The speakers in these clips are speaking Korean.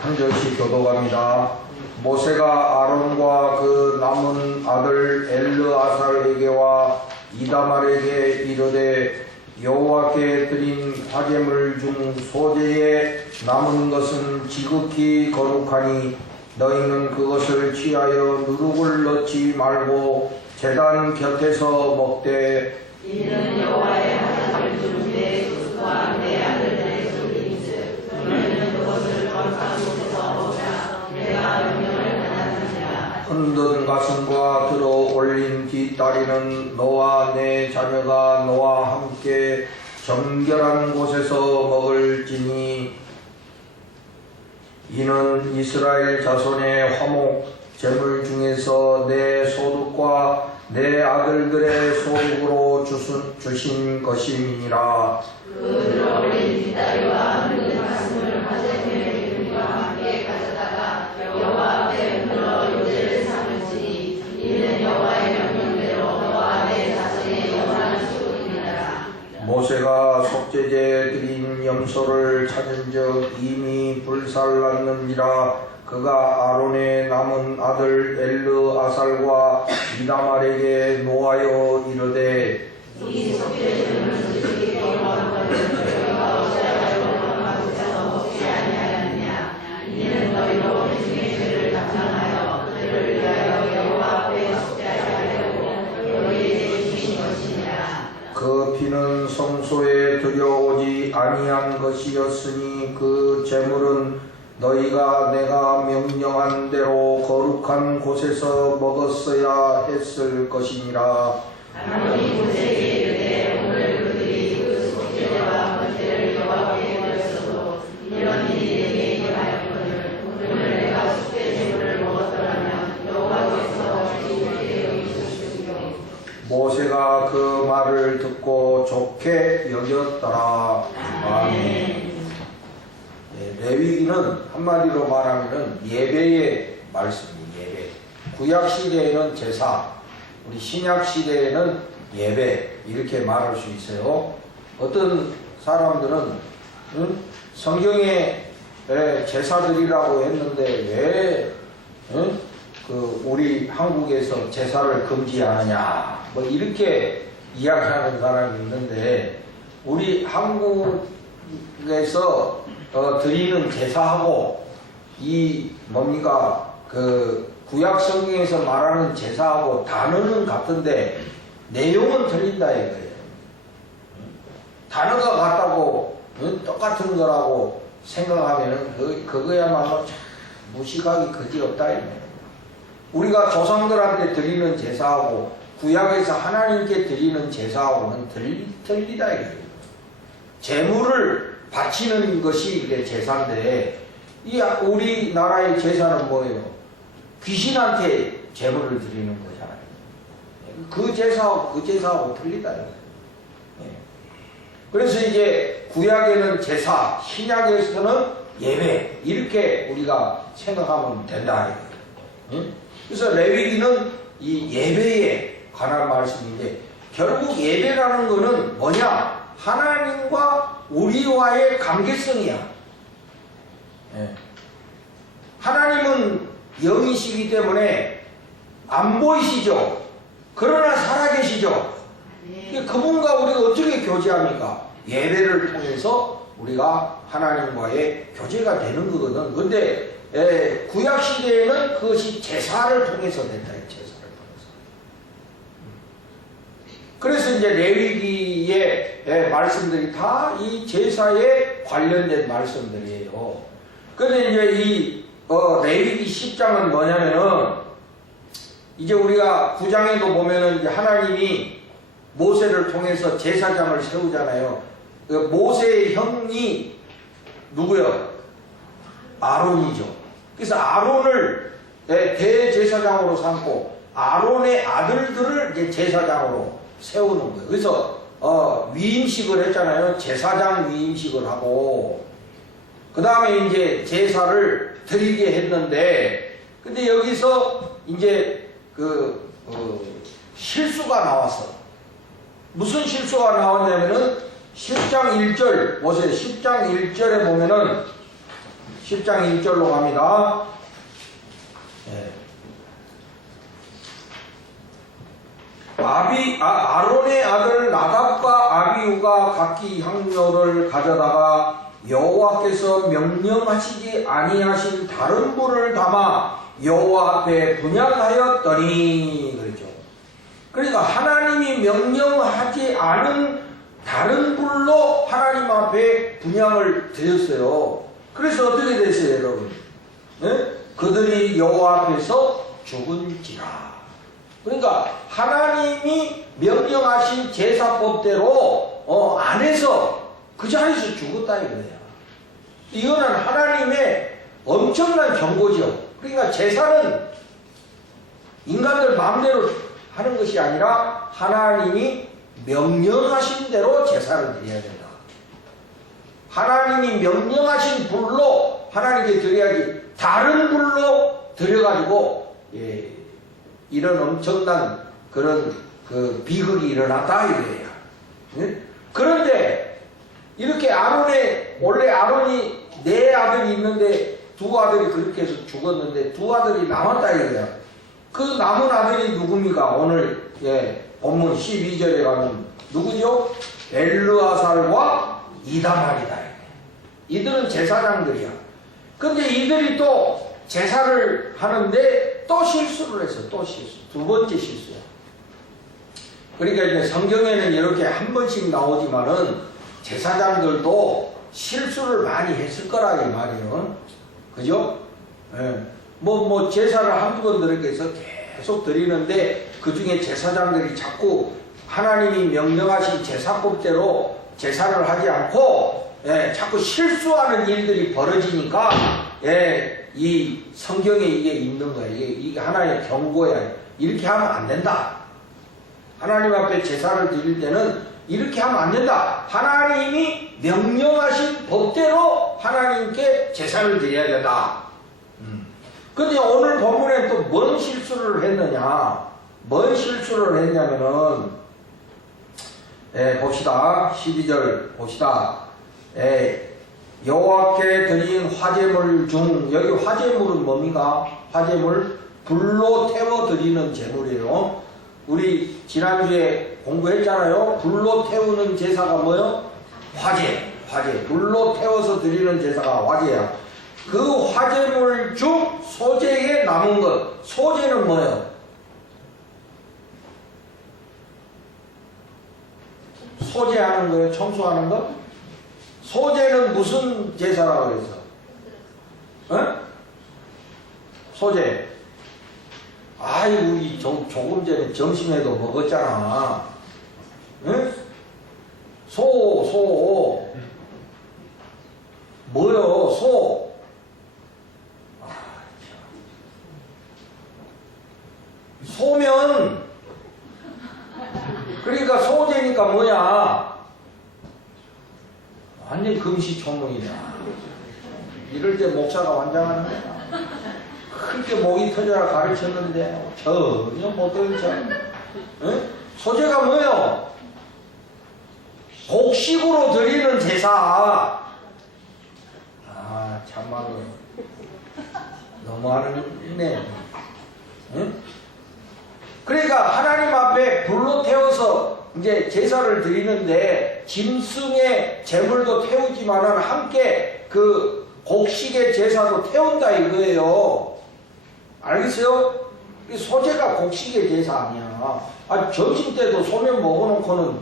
한 절씩 교독합니다. 모세가 아론과 그 남은 아들 엘르아살에게와 이다말에게 이르되 여호와께 드린 화제물 중 소재에 남은 것은 지극히 거룩하니 너희는 그것을 취하여 누룩을 넣지 말고 제단 곁에서 먹되 이는 여호와의 화제물 중 내 소수와 내 아들들의 소유인즉 너희는 그것을 거룩한 곳에서 먹으라. 내가 명령을 받았느니라. 흔든 가슴과 들어 올린 뒷다리는 너와 내 자녀가 너와 함께 정결한 곳에서 먹을지니 이는 이스라엘 자손의 화목 제물 중에서 내 소득과 내 아들들의 소득으로 주신 것임이니라. 그 들어 올린 뒷다리와 흔든 가슴을 화제물의 기름과 함께 가져다가 여호와 앞에 흔들어 요제를 삼을지니 이는 여호와의 명령대로 너와 내 자손의 영원한 소득이니라. 모세가 속죄제 드린 염소를 찾은즉 이미 불살랐느니라. 그가 아론의 남은 아들 엘르아살과 이다말에게 노하여 이르되 이 속죄제물은 지식이 거룩한 것을 너희가 어찌하여 거룩한 곳에서 먹지 아니하였느냐. 이는 너희로 인생의 죄를 담당하여 그들을 위하여 여호와 앞에 속죄하게 하려고 너희에게 주신 것이니라. 그 피는 성소에 들여오지 아니한 것이었으니 그 제물은 너희가 내가 명령한 대로 거룩한 곳에서 먹었어야 했을 것이니라. 아론이 모세에게 이르되 오늘 그들이 그 속죄제와 번제를 여호와께 드렸어도 이런 일이 내게 임하였거늘 오늘 내가 속죄제물을 먹었더라면 여호와께서 기쁘게 여기셨으리요. 모세가 그 말을 듣고 좋게 여겼더라. 아멘. 레위기는 한마디로 말하면 예배의 말씀입니다. 예배. 구약 시대에는 제사, 우리 신약 시대에는 예배 이렇게 말할 수 있어요. 어떤 사람들은 성경에 제사드리라고 했는데 왜 우리 한국에서 제사를 금지하느냐 뭐 이렇게 이야기하는 사람이 있는데 우리 한국에서 드리는 제사하고 이 뭡니까 그 구약 성경에서 말하는 제사하고 단어는 같은데 내용은 틀린다 이거예요. 단어가 같다고 똑같은 거라고 생각하면은 그거야말로 무식하기 그지없다 이거예요. 우리가 조상들한테 드리는 제사하고 구약에서 하나님께 드리는 제사하고는 틀리다 이거예요. 제물을 바치는 것이 이게 제사인데 이 우리나라의 제사는 뭐예요? 귀신한테 제물을 드리는 거잖아요. 그 제사하고 틀리다 이거예요. 그래서 이제 구약에는 제사, 신약에서는 예배 이렇게 우리가 생각하면 된다 이거예요. 그래서 레위기는 이 예배에 관한 말씀인데 결국 예배라는 거는 뭐냐? 하나님과 우리와의 관계성이야. 하나님은 영이시기 때문에 안 보이시죠? 그러나 살아계시죠? 그분과 우리가 어떻게 교제합니까? 예배를 통해서 우리가 하나님과의 교제가 되는 거거든. 근데 구약 시대에는 그것이 제사를 통해서 된다. 제사를 통해서. 그래서 이제 레위기의 말씀들이 다 이 제사에 관련된 말씀들이에요. 그런데 이제 이 레위기 10장은 뭐냐면은 이제 우리가 9장에도 보면은 이제 하나님이 모세를 통해서 제사장을 세우잖아요. 모세의 형이 누구요? 아론이죠. 그래서 아론을 대제사장으로 삼고 아론의 아들들을 이제 제사장으로 세우는 거예요. 그래서 위임식을 했잖아요. 제사장 위임식을 하고 그 다음에 이제 제사를 드리게 했는데 근데 여기서 이제 실수가 나왔어. 무슨 실수가 나왔냐면은 10장 1절 보세요. 10장 1절에 보면은 10장 1절로 갑니다. 예. 아론의 아들 나답과 아비후가 각기 향료를 가져다가 여호와께서 명령하시지 아니하신 다른 불을 담아 여호와 앞에 분향하였더니 그랬죠. 그러니까 하나님이 명령하지 않은 다른 불로 하나님 앞에 분향을 드렸어요. 그래서 어떻게 됐어요, 여러분? 네? 그들이 여호와 앞에서 죽은지라. 그러니까 하나님이 명령하신 제사법대로 안 해서 그 자리에서 죽었다 이거예요. 이거는 하나님의 엄청난 경고죠. 그러니까 제사는 인간들 마음대로 하는 것이 아니라 하나님이 명령하신 대로 제사를 드려야 된다. 하나님이 명령하신 불로 하나님께 드려야지 다른 불로 드려가지고 이런 엄청난 그런 그 비극이 일어났다 이거예요. 네? 그런데 이렇게 원래 아론이 4아들이 있는데 2아들이 그렇게 해서 죽었는데 2아들이 남았다 이거예요. 그 남은 아들이 누굽니까? 오늘 본문 12절에 가면 누구죠? 엘르아살과 이다말이다. 이들은 제사장들이야. 근데 이들이 또 제사를 하는데 또 실수를 했어. 또 실수. 2번째 실수야. 그러니까 이제 성경에는 이렇게 한 번씩 나오지만은 제사장들도 실수를 많이 했을 거라 이 말이에요. 그죠? 뭐 제사를 한두 번 드리겠어 계속 드리는데 그 중에 제사장들이 자꾸 하나님이 명령하신 제사법대로 제사를 하지 않고 자꾸 실수하는 일들이 벌어지니까 이 성경에 이게 있는 거야. 이게 하나의 경고야. 이렇게 하면 안 된다. 하나님 앞에 제사를 드릴 때는 이렇게 하면 안 된다. 하나님이 명령하신 법대로 하나님께 제사를 드려야 된다. 근데 오늘 본문에 또 뭔 실수를 했느냐? 뭔 실수를 했냐면은 봅시다. 12절 봅시다. 여호와께 드린 화제물 중 여기 화제물은 뭡니까? 화제물 불로 태워 드리는 제물이에요. 우리 지난주에 공부했잖아요. 불로 태우는 제사가 뭐요? 화제. 불로 태워서 드리는 제사가 화제야. 그 화제물 중 소재에 남은 것. 소재는 뭐예요? 소재하는 거예요? 청소하는 것? 소재는 무슨 제사라고 그랬어? 소재. 우리 조금 전에 점심에도 먹었잖아. 응? 뭐요? 소. 소면 그러니까 소재니까 뭐야? 완전 금시초문이다. 이럴 때 목사가 완장하는 거야. 그렇게 목이 터져라 가르쳤는데 전혀 못 들었죠. 소재가 뭐예요? 곡식으로 드리는 제사. 참말로 너무하네. 그러니까 하나님 앞에 불로 태워서 이제 제사를 드리는데 짐승의 제물도 태우지만은 함께 그 곡식의 제사도 태운다 이거예요. 알겠어요? 소재가 곡식의 제사 아니야. 점심 때도 소면 먹어놓고는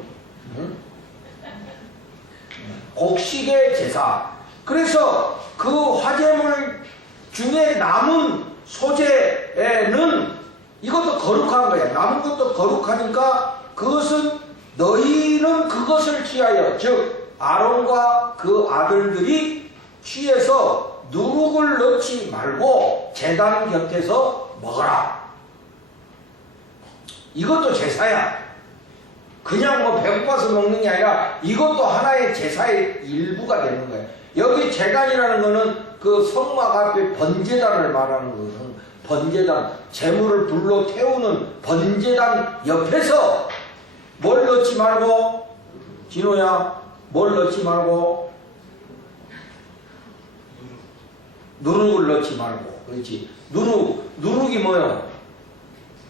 곡식의 제사. 그래서 그 화제물 중에 남은 소재는 이것도 거룩한 거야. 남은 것도 거룩하니까 그것은 너희는 그것을 취하여 즉 아론과 그 아들들이 취해서 누룩을 넣지 말고 제단 곁에서 먹어라. 이것도 제사야. 그냥 뭐 배고파서 먹는 게 아니라 이것도 하나의 제사의 일부가 되는 거야. 여기 제단이라는 거는 그 성막 앞에 번제단을 말하는 거거든. 번제단, 재물을 불로 태우는 번제단 옆에서 뭘 넣지 말고, 진호야, 뭘 넣지 말고, 누룩을 넣지 말고. 그렇지. 누룩이 뭐요?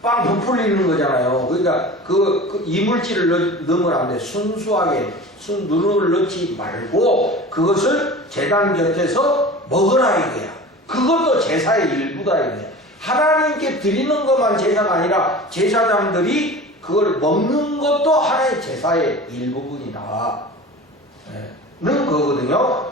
빵 부풀리는 거잖아요. 그러니까 그 이물질을 넣으면 안 돼. 순수하게 누룩을 넣지 말고 그것을 제단 곁에서 먹으라 이거야. 그것도 제사의 일부다 이거야. 하나님께 드리는 것만 제사가 아니라 제사장들이 그걸 먹는 것도 하나의 제사의 일부분이다. 는 거거든요.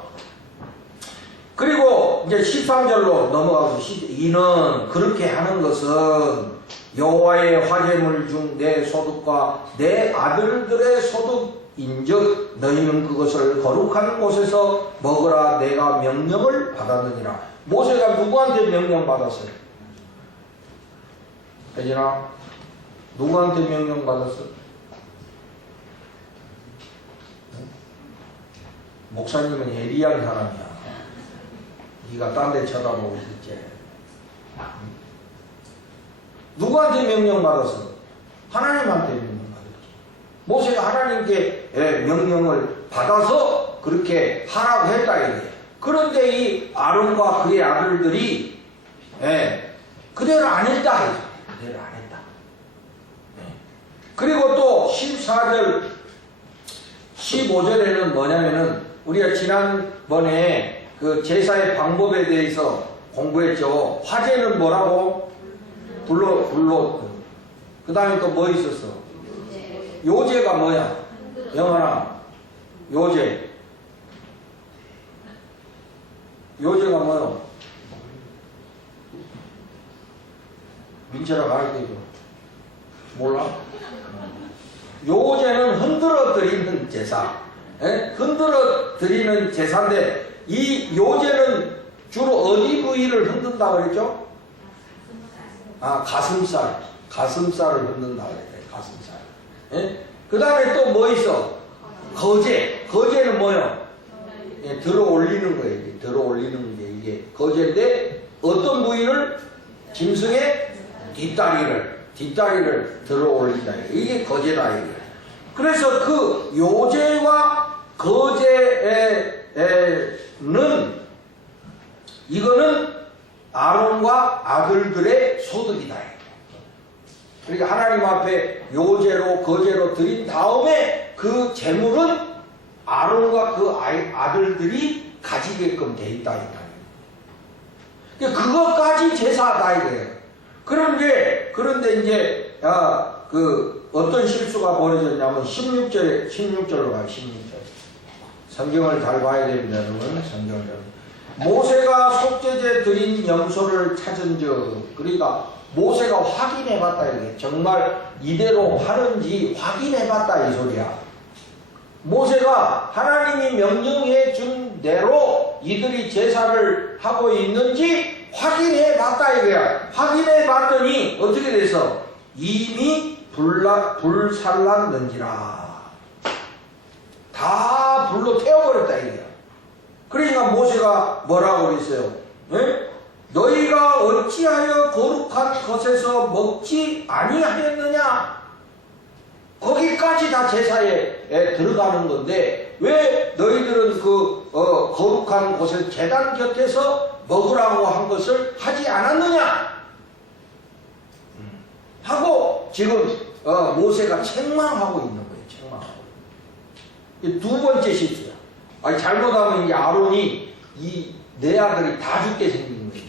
그리고 이제 13절로 넘어가서 이는 그렇게 하는 것은 여호와의 화제물 중 내 소득과 내 아들들의 소득인즉 너희는 그것을 거룩한 곳에서 먹으라 내가 명령을 받았느니라. 모세가 누구한테 명령 받았어요? 혜진아, 누구한테 명령 받았어? 목사님은 예리한 사람이야. 네가 딴 데 쳐다보고 있었지. 누구한테 명령 받았어? 하나님한테 명령 받았지. 모세가 하나님께 명령을 받아서 그렇게 하라고 했다 이게. 그런데 이 아론과 그의 아들들이 그대로 안 했다. 그대로 안 했다. 그리고 또 14절 15절에는 뭐냐면은 우리가 지난번에 그 제사의 방법에 대해서 공부했죠. 화제는 뭐라고? 불로. 그 다음에 또 뭐 있었어? 요제가 뭐야? 영원아, 요제. 요제가 뭐야? 민철아 가르쳐줘. 몰라? 요제는 흔들어 드리는 제사. 흔들어 드리는 제사인데 이 요제는 주로 어디 부위를 흔든다 그랬죠? 가슴살을 흔든다 그랬대. 가슴살. 그 다음에 또 뭐 있어? 거제는 뭐요? 들어 올리는 거예요. 들어 올리는 게 이게 거제인데 어떤 부위를? 짐승의 뒷다리를 들어 올린다. 이게 거제다. 이게. 그래서 그 요제와 거제는 이거는 아론과 아들들의 소득이다. 그러니까 하나님 앞에 요제로 거제로 드린 다음에 그 재물은 아론과 그 아들들이 가지게끔 돼 있다. 그것까지 제사다 이거예요. 그런데 이제 그 어떤 실수가 벌어졌냐면 16절로 가요. 16절. 성경을 잘 봐야 됩니다. 여러분. 성경을 모세가 속죄제 드린 염소를 찾은즉, 그러니까 모세가 확인해봤다 이게 정말 이대로 하는지 확인해봤다 이 소리야. 모세가 하나님이 명령해 준 대로 이들이 제사를 하고 있는지 확인해봤다 이거야. 확인해봤더니 어떻게 돼서 이미 불살랐는지라. 다 불로 태워버렸다 이거야. 그러니까 모세가 뭐라고 그랬어요? 너희가 어찌하여 거룩한 것에서 먹지 아니하였느냐? 거기까지 다 제사에 들어가는 건데 왜 너희들은 그 거룩한 곳에 제단 곁에서 먹으라고 한 것을 하지 않았느냐? 하고 지금 모세가 책망하고 있는 거예요. 책망하고. 두 번째 실수야. 잘못하면 이 아론이 이 네 아들이 다 죽게 생긴 거예요.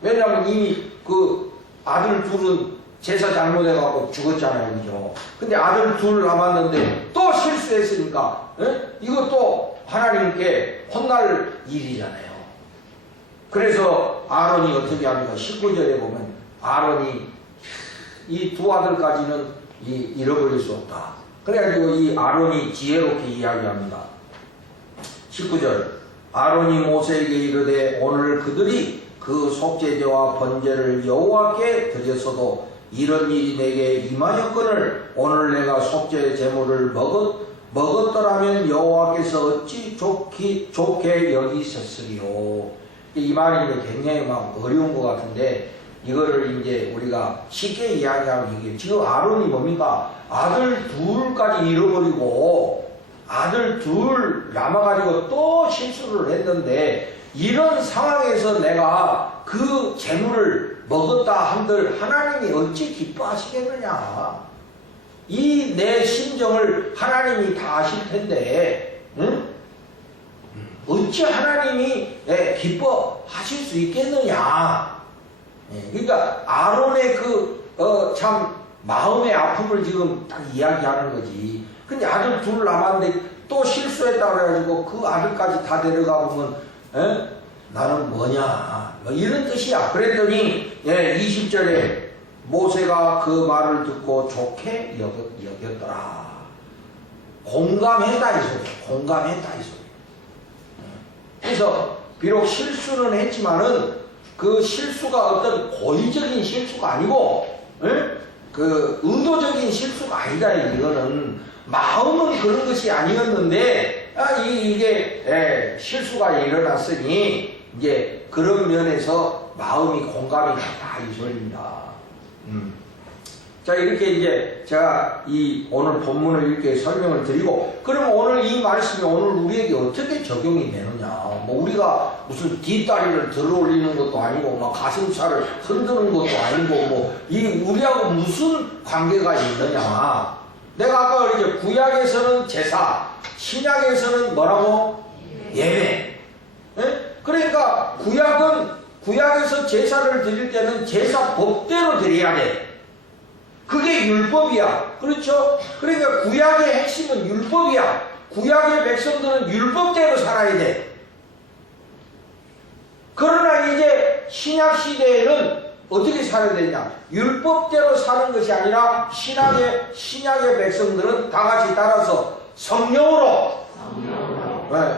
왜냐하면 이미 그 아들 둘은 제사 잘못해갖고 죽었잖아요. 그죠? 근데 아들 둘 남았는데 또 실수했으니까 이것도 하나님께 혼날 일이잖아요. 그래서 아론이 어떻게 합니까? 19절에 보면 아론이 이 두 아들까지는 잃어버릴 수 없다. 그래가지고 이 아론이 지혜롭게 이야기합니다. 19절 아론이 모세에게 이르되 오늘 그들이 그 속죄제와 번제를 여호와께 드렸어도 이런 일이 내게 임하였거늘 오늘 내가 속죄 제물을 먹었더라면 여호와께서 어찌 좋게 여기셨으리요. 이 말이 굉장히 막 어려운 것 같은데 이거를 이제 우리가 쉽게 이야기하면 이게 지금 아론이 뭡니까? 아들 둘까지 잃어버리고 아들 둘 남아가지고 또 실수를 했는데 이런 상황에서 내가 그 재물을 먹었다 한들 하나님이 어찌 기뻐하시겠느냐. 이 내 심정을 하나님이 다 아실 텐데, 응? 어찌 하나님이 기뻐하실 수 있겠느냐. 그러니까 아론의 참 마음의 아픔을 지금 딱 이야기하는 거지. 근데 아들 둘 남았는데 또 실수했다 그래가지고 그 아들까지 다 데려가 보면 나는 뭐냐 뭐 이런 뜻이야. 그랬더니 20절에 모세가 그 말을 듣고 좋게 여겼더라. 공감했다 이 소리야. 공감했다 이 소리야. 그래서 비록 실수는 했지만은 그 실수가 어떤 고의적인 실수가 아니고 그 의도적인 실수가 아니다. 이거는 마음은 그런 것이 아니었는데 이게 실수가 일어났으니 이제 그런 면에서 마음이 공감이 갔다 이 소리입니다. 자, 이렇게 이제 제가 이 오늘 본문을 이렇게 설명을 드리고, 그럼 오늘 이 말씀이 오늘 우리에게 어떻게 적용이 되느냐. 뭐 우리가 무슨 뒷다리를 들어 올리는 것도 아니고, 막 가슴살을 흔드는 것도 아니고, 뭐 이 우리하고 무슨 관계가 있느냐. 내가 아까 그랬죠. 구약에서는 제사, 신약에서는 뭐라고? 예배. 그러니까 구약에서 제사를 드릴 때는 제사 법대로 드려야 돼. 그게 율법이야. 그렇죠? 그러니까 구약의 핵심은 율법이야. 구약의 백성들은 율법대로 살아야 돼. 그러나 이제 신약 시대에는 어떻게 살아야 되냐? 율법대로 사는 것이 아니라 신약의 백성들은 다 같이 따라서 성령으로.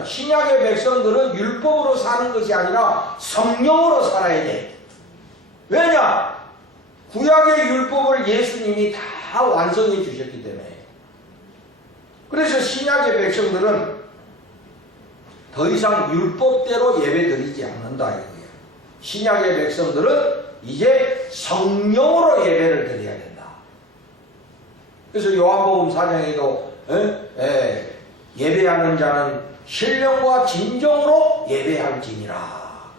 신약의 백성들은 율법으로 사는 것이 아니라 성령으로 살아야 돼. 왜냐? 구약의 율법을 예수님이 다 완성해 주셨기 때문에. 그래서 신약의 백성들은 더 이상 율법대로 예배드리지 않는다 이거예요. 신약의 백성들은 이제 성령으로 예배를 드려야 된다. 그래서 요한복음 4장에도 예배하는 자는 신령과 진정으로 예배할지니라.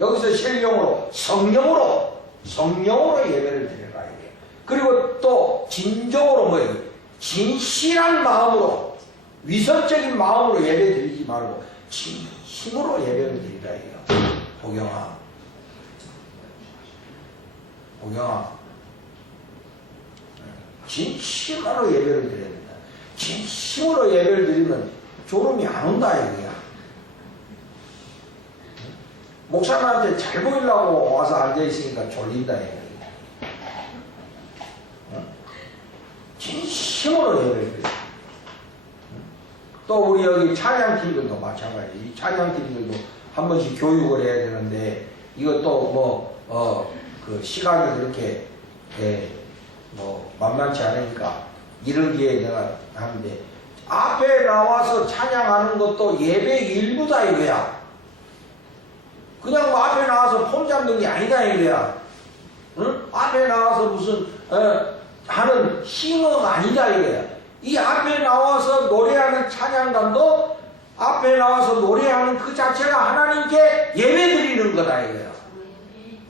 여기서 신령으로 성령으로 예배를 드려라 이게. 그리고 또 진정으로 뭐예요? 진실한 마음으로, 위선적인 마음으로 예배 드리지 말고 진심으로 예배를 드리라 이게요. 보경아, 진심으로 예배를 드려야 된다. 진심으로 예배를 드리면 졸음이 안 온다 이거야. 목사님한테 잘 보이려고 와서 앉아있으니까 졸린다 이거야. 진심으로 예배를 드려. 또 우리 여기 찬양팀들도 마찬가지. 이 찬양팀들도 한 번씩 교육을 해야 되는데 이것도 그 시간이 그렇게 만만치 않으니까 이런 기회에 내가 하는데, 앞에 나와서 찬양하는 것도 예배 일부다 이거야. 그냥 뭐 앞에 나와서 폼 잡는 게 아니다 이거야. 응? 앞에 나와서 무슨 하는 싱어가 아니다 이거야. 이 앞에 나와서 노래하는 찬양단도 앞에 나와서 노래하는 그 자체가 하나님께 예배 드리는 거다 이거야.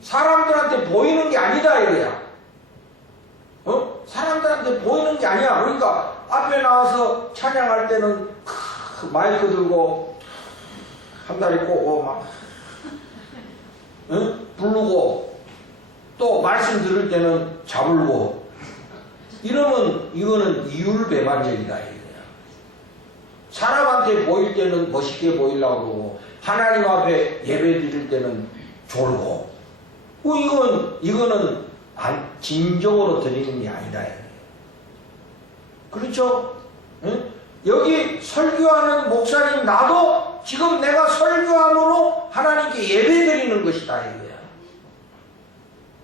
사람들한테 보이는 게 아니다 이거야. 사람들한테 보이는 게 아니야. 그러니까 앞에 나와서 찬양할 때는 마이크 들고 한 다리 꼬고 막 부르고, 또 말씀 들을 때는 자불고, 이러면 이거는 이율배반적이다 이거야. 사람한테 보일 때는 멋있게 보이려고 그러고 하나님 앞에 예배 드릴 때는 졸고, 이거는 진정으로 드리는 게 아니다 이거야. 그렇죠? 여기 설교하는 목사님 나도 지금 내가 설교함으로 하나님께 예배 드리는 것이다 이거야.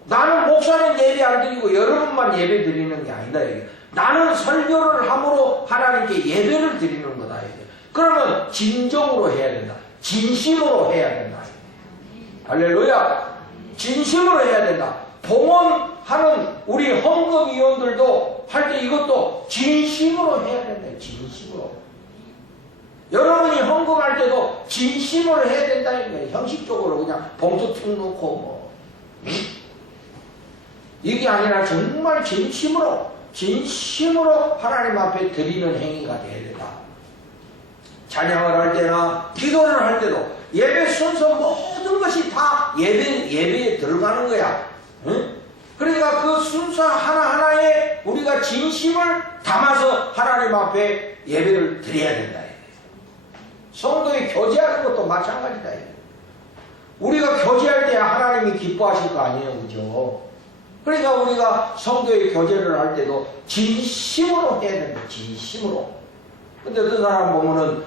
나는 목사님 예배 안 드리고 여러분만 예배 드리는 게 아니다 이거야. 나는 설교를 함으로 하나님께 예배를 드리는 거다 이거야. 그러면 진정으로 해야 된다. 진심으로 해야 된다. 할렐루야. 진심으로 해야 된다. 봉헌하는 우리 헌금위원들도 할 때 이것도 진심으로 해야 된다. 진심으로. 여러분이 헌금할 때도 진심으로 해야 된다는 거예요. 형식적으로 그냥 봉투 툭 놓고 뭐. 응? 이게 아니라 정말 진심으로 하나님 앞에 드리는 행위가 되어야 된다. 찬양을 할 때나 기도를 할 때도 예배 순서 모든 것이 다 예배에 들어가는 거야. 응? 그러니까 그 순서 하나하나에 우리가 진심을 담아서 하나님 앞에 예배를 드려야 된다. 성도의 교제하는 것도 마찬가지다. 우리가 교제할 때 하나님이 기뻐하실 거 아니에요. 그죠? 그러니까 우리가 성도의 교제를 할 때도 진심으로 해야 된다. 진심으로. 근데 어떤 사람 보면은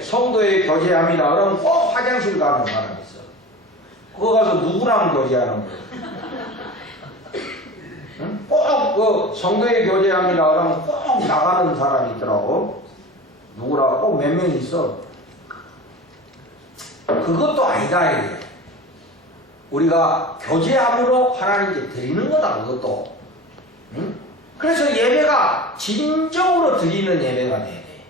성도의 교제합니다. 그러면 꼭 화장실 가는 사람이 있어. 그거 가서 누구랑 교제하는 거예요? 응? 꼭 성도의 교제합니다. 그러면 꼭 나가는 사람이 있더라고. 누구라고 꼭 몇 명 있어. 그것도 아니다. 이게. 우리가 교제함으로 하나님께 드리는 거다. 그것도. 응? 그래서 예배가 진정으로 드리는 예배가 돼야 돼.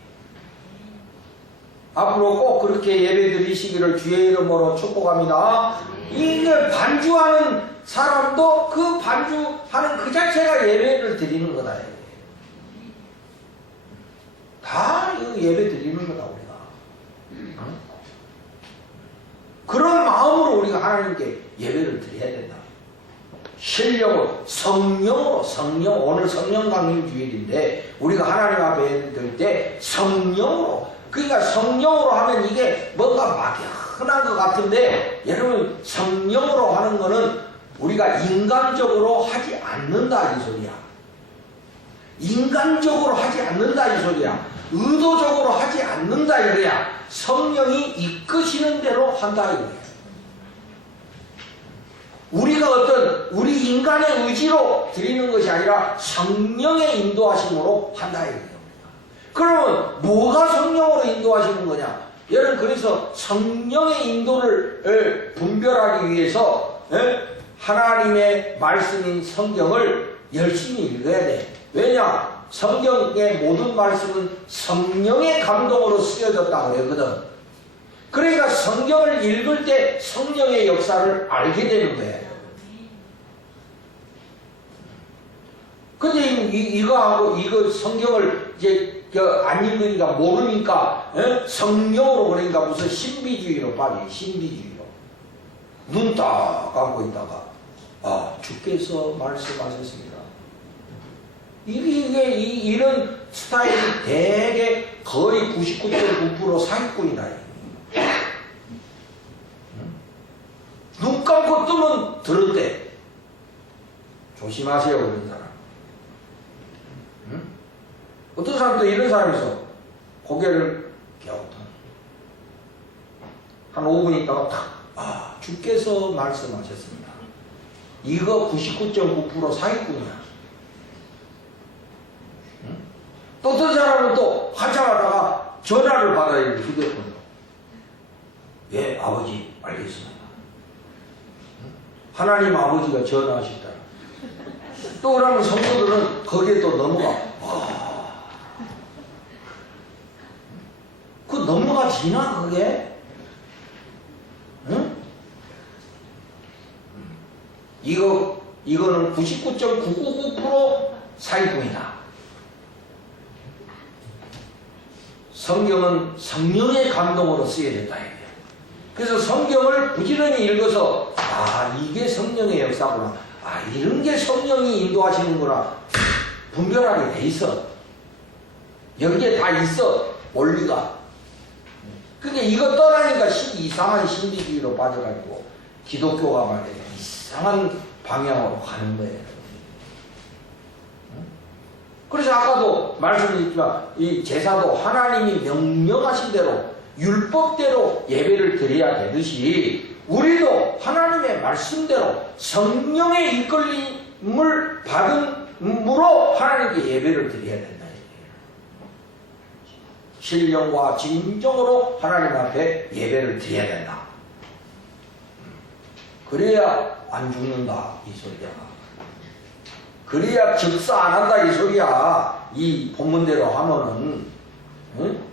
앞으로 꼭 그렇게 예배 드리시기를 주의 이름으로 축복합니다. 이걸 반주하는 사람도 그 반주하는 그 자체가 예배를 드리는 거다. 다 이거 예배 드리는 거다 우리가. 응? 그런 마음으로 우리가 하나님께 예배를 드려야 된다. 신령으로 성령으로 오늘 성령 강림 주일인데 우리가 하나님 앞에 예배 드릴 때 성령으로, 그러니까 성령으로 하면 이게 뭔가 막연한 것 같은데 여러분 성령으로 하는 거는 우리가 인간적으로 하지 않는다 이 소리야. 인간적으로 하지 않는다 이 소리야. 의도적으로 하지 않는다 이거야. 성령이 이끄시는 대로 한다 이거야. 우리가 어떤 우리 인간의 의지로 드리는 것이 아니라 성령의 인도하심으로 한다 이거예요. 그러면 뭐가 성령으로 인도하시는 거냐? 여러분 그래서 성령의 인도를 분별하기 위해서 하나님의 말씀인 성경을 열심히 읽어야 돼. 왜냐? 성경의 모든 말씀은 성령의 감동으로 쓰여졌다고 그러거든. 그러니까 성경을 읽을 때 성령의 역사를 알게 되는 거예요. 근데 이거 성경을 이제 안 읽으니까 모르니까 성령으로 그러니까 무슨 신비주의로 빠져요. 신비주의로. 눈 딱 감고 있다가 주께서 말씀하셨습니다. 이런 스타일이 대개 거의 99.9% 사기꾼이다. 눈 감고 뜨면 들었대. 조심하세요, 그런 사람. 어떤 사람도 이런 사람이 있어. 고개를 갸우뚱. 한 5분 있다가 탁, 주께서 말씀하셨습니다. 이거 99.9% 사기꾼이야. 또 어떤 사람은 또 한참 하다가 전화를 받아야 돼, 휴대폰으로. 예, 아버지, 알겠습니다. 하나님 아버지가 전화하셨다. 또 그러면 성도들은 거기에 또 넘어가. 그 넘어가지나, 그게? 응? 이거는 99.999% 사기꾼이다. 성경은 성령의 감동으로 쓰여야 된다. 그래서 성경을 부지런히 읽어서 이게 성령의 역사구나. 이런 게 성령이 인도하시는구나. 분별하게 돼 있어. 여기에 다 있어. 원리가. 그게 이거 떠나니까 이상한 신비주의로 빠져가지고 기독교가 말이야 이상한 방향으로 가는 거예요. 그래서 아까도 말씀드렸지만 이 제사도 하나님이 명령하신 대로 율법대로 예배를 드려야 되듯이 우리도 하나님의 말씀대로 성령의 이끌림을 받음으로 하나님께 예배를 드려야 된다. 신령과 진정으로 하나님 앞에 예배를 드려야 된다. 그래야 안 죽는다 이 소리야. 그래야 즉사 안 한다 이 소리야. 이 본문대로 하면은. 응?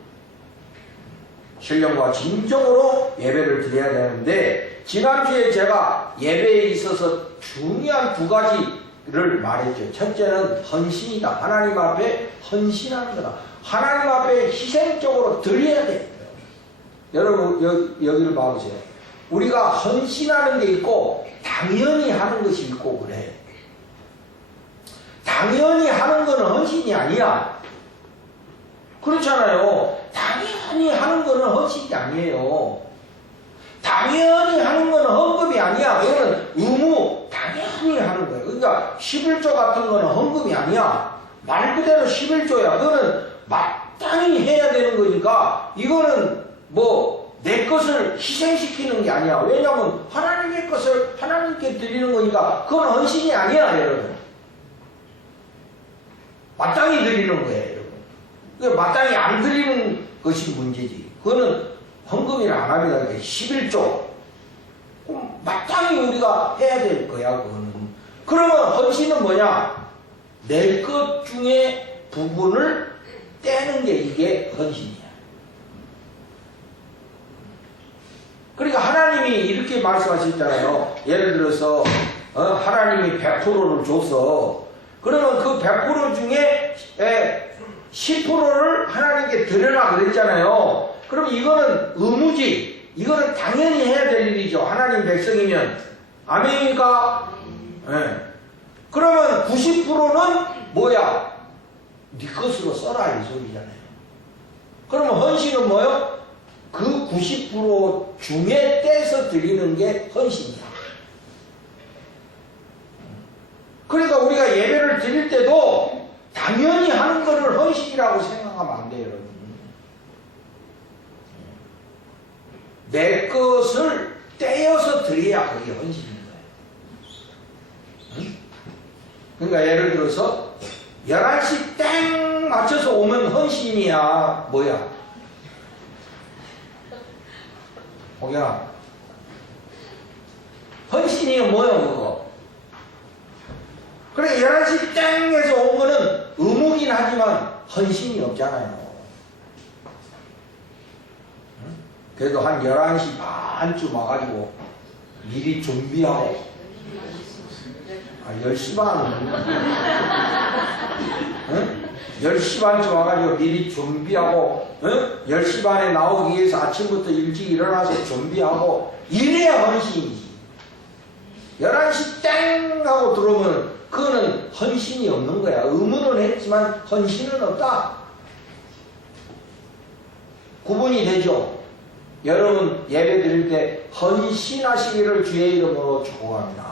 신령과 진정으로 예배를 드려야 되는데, 지난주에 제가 예배에 있어서 중요한 두 가지를 말했죠. 첫째는 헌신이다. 하나님 앞에 헌신하는 거다. 하나님 앞에 희생적으로 드려야 돼요. 여러분 여기를 봐보세요. 우리가 헌신하는 게 있고 당연히 하는 것이 있고 그래. 당연히 하는 거는 헌신이 아니야. 그렇잖아요. 당연히 하는 거는 헌신이 아니에요. 당연히 하는 거는 헌금이 아니야. 그거는 의무, 당연히 하는 거예요. 그러니까 11조 같은 거는 헌금이 아니야. 말 그대로 11조야. 그거는 마땅히 해야 되는 거니까 이거는 뭐 내 것을 희생시키는 게 아니야. 왜냐하면 하나님의 것을 하나님께 드리는 거니까 그건 헌신이 아니야, 여러분. 마땅히 드리는 거예요, 여러분. 마땅히 안 드리는 것이 문제지. 그거는 헌금이나 안 합니다. 11조. 그럼 마땅히 우리가 해야 될 거야, 그거는. 그러면 헌신은 뭐냐? 내 것 중에 부분을 떼는 게 이게 헌신이야. 그러니까 하나님이 이렇게 말씀하셨잖아요. 예를 들어서 하나님이 100%를 줘서 그러면 그 100% 중에 10%를 하나님께 드려라 그랬잖아요. 그럼 이거는 의무지. 이거는 당연히 해야 될 일이죠. 하나님 백성이면. 아멘입니까? 네. 그러면 90%는 뭐야? 네 것으로 써라 이 소리잖아요. 그러면 헌신은 뭐요? 그 90% 중에 떼서 드리는 게 헌신이야. 그러니까 우리가 예배를 드릴 때도 당연히 하는 것을 헌신이라고 생각하면 안 돼요, 여러분. 내 것을 떼어서 드려야 그게 헌신인 거예요. 응? 그러니까 예를 들어서 11시 땡 맞춰서 오면 헌신이야. 뭐야? hogy야 헌신이 뭐야 그거? 그래 11시 땡에서 온 거는 의무긴 하지만 헌신이 없잖아요. 응? 그래도 한 11시 반쯤 와가지고 미리 준비하고 10시 반 응? 10시 반쯤 와가지고 미리 준비하고 10시 반에 나오기 위해서 아침부터 일찍 일어나서 준비하고 이래야 헌신이지. 11시 땡 하고 들어오면 그거는 헌신이 없는 거야. 의무는 했지만 헌신은 없다. 구분이 되죠. 여러분 예배 드릴 때 헌신하시기를 주의 이름으로 축복합니다.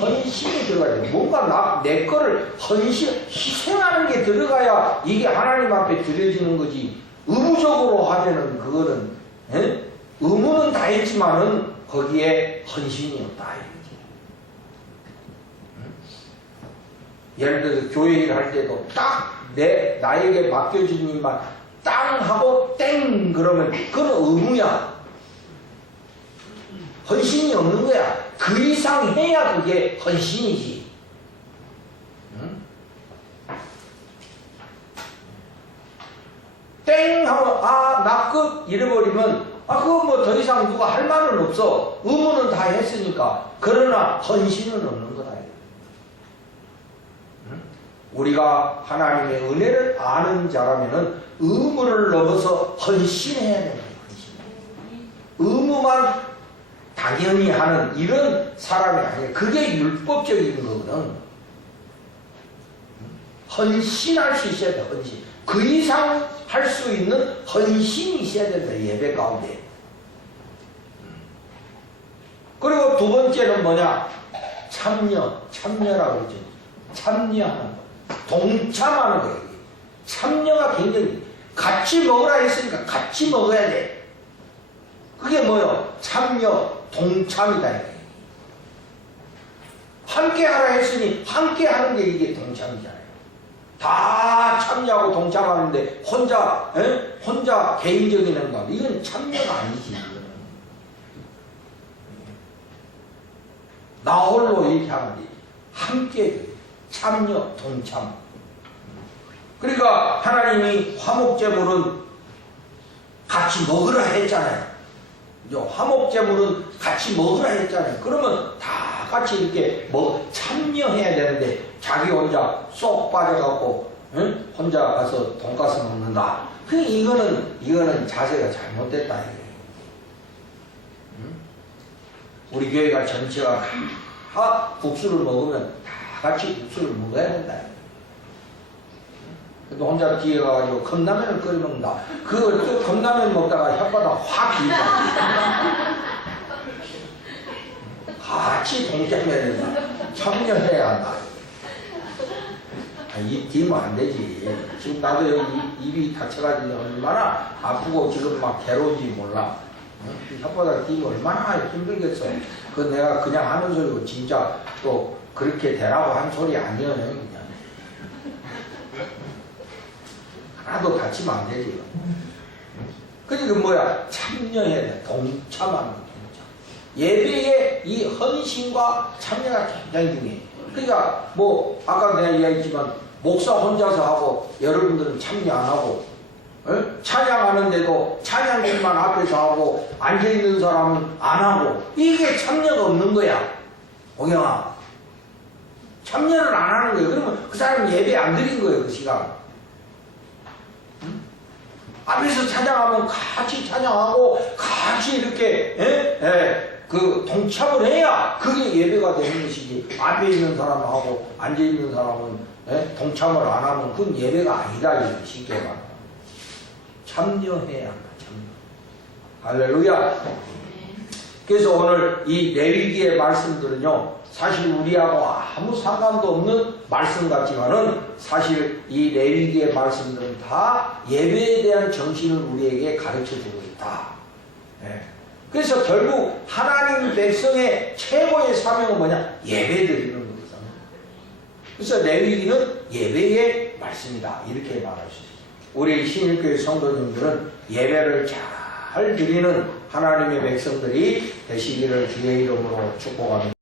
헌신이 들어가야 돼. 뭔가 내 거를 희생하는 게 들어가야 이게 하나님 앞에 드려지는 거지. 의무적으로 하면은 그거는, 의무는 다 했지만은 거기에 헌신이 없다. 이거지. 예를 들어서 교회 일 할 때도 딱 나에게 맡겨진 일만 땅 하고 땡 그러면 그건 의무야. 헌신이 없는 거야. 그 이상 해야 그게 헌신이지. 응? 땡 하고 나 끝 잃어버리면 그거 뭐 더 이상 누가 할 말은 없어. 의무는 다 했으니까. 그러나 헌신은 없는 거다. 응? 우리가 하나님의 은혜를 아는 자라면은 의무를 넘어서 헌신해야 되는 거예요. 의무만 당연히 하는 이런 사람이 아니에요. 그게 율법적인 거거든. 헌신할 수 있어야 돼, 헌신. 그 이상 할 수 있는 헌신이 있어야 된다, 예배 가운데. 그리고 두 번째는 뭐냐? 참여라고 그러죠. 참여하는 거. 동참하는 거예요. 참여가 굉장히, 같이 먹으라 했으니까 같이 먹어야 돼. 그게 뭐요? 참여, 동참이다. 함께 하라 했으니 함께 하는 게 이게 동참이잖아요. 다 참여하고 동참하는데 혼자 개인적인 행동, 이건 참여가 아니지. 나 홀로 이렇게 하는 게 함께 참여, 동참. 그러니까 하나님이 화목제물은 같이 먹으라 했잖아요. 화목제물은 같이 먹으라 했잖아요. 그러면 다 같이 이렇게 참여해야 되는데 자기 혼자 쏙 빠져갖고 응? 혼자 가서 돈가스 먹는다. 이거는 자세가 잘못됐다. 응? 우리 교회가 전체가 다 국수를 먹으면 다 같이 국수를 먹어야 된다. 근데 혼자 뒤에 가가지고 컵라면을 끓여 먹는다. 그 컵라면 먹다가 혓바닥 확 비린다. 같이 동참해야 된다. 참여해야 한다. 입 뒤면 안 되지. 지금 나도 여기 입이 다쳐가지고 얼마나 아프고 지금 막 괴로운지 몰라. 혓바닥 뒤면 얼마나 힘들겠어. 그건 내가 그냥 하는 소리고 진짜 또 그렇게 되라고 한 소리 아니에요. 그냥. 하나도 다치면 안 되지. 그러니까 뭐야? 참여해야 돼. 동참하는 거. 예배의 이 헌신과 참여가 굉장히 중요해. 그러니까 뭐 아까 내가 이야기했지만 목사 혼자서 하고 여러분들은 참여 안 하고 찬양하는데도 찬양들만 앞에서 하고 앉아있는 사람은 안 하고 이게 참여가 없는 거야. 오경아, 참여를 안 하는 거예요. 그러면 그 사람은 예배 안 드린 거예요. 그 시간. 앞에서 찬양하면 같이 찬양하고 같이 이렇게 그 동참을 해야 그게 예배가 되는 것이지. 앞에 있는 사람하고 앉아 있는 사람은 동참을 안 하면 그건 예배가 아니다. 이렇게 쉽게 말하면 참여해야 한다. 참여. 할렐루야. 그래서 오늘 이 레위기의 말씀들은요, 사실 우리하고 아무 상관도 없는 말씀 같지만은 사실 이 레위기의 말씀들은 다 예배에 대한 정신을 우리에게 가르쳐 주고 있다. 그래서 결국 하나님 백성의 최고의 사명은 뭐냐? 예배 드리는 거잖아요. 그래서 레위기는 예배의 말씀이다. 이렇게 말할 수 있어요. 우리 신일교회 성도님들은 예배를 잘 드리는 하나님의 백성들이 되시기를 주의 이름으로 축복합니다.